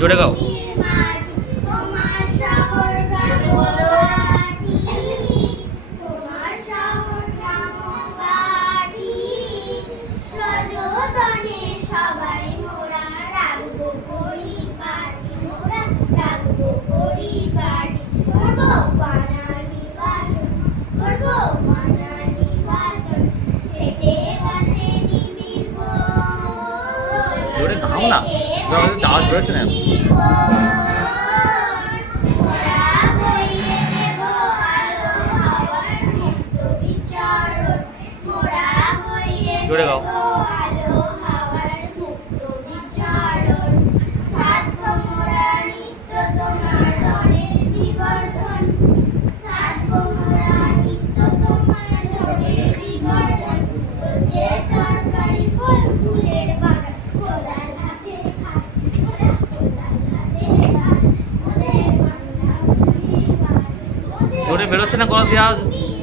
জোরে গাও। জোরে খাও না, আওয়াজ বেরোচ্ছে না। জোরে গাও। জোরে বেরোচ্ছে না গলা দিয়ে আওয়াজ।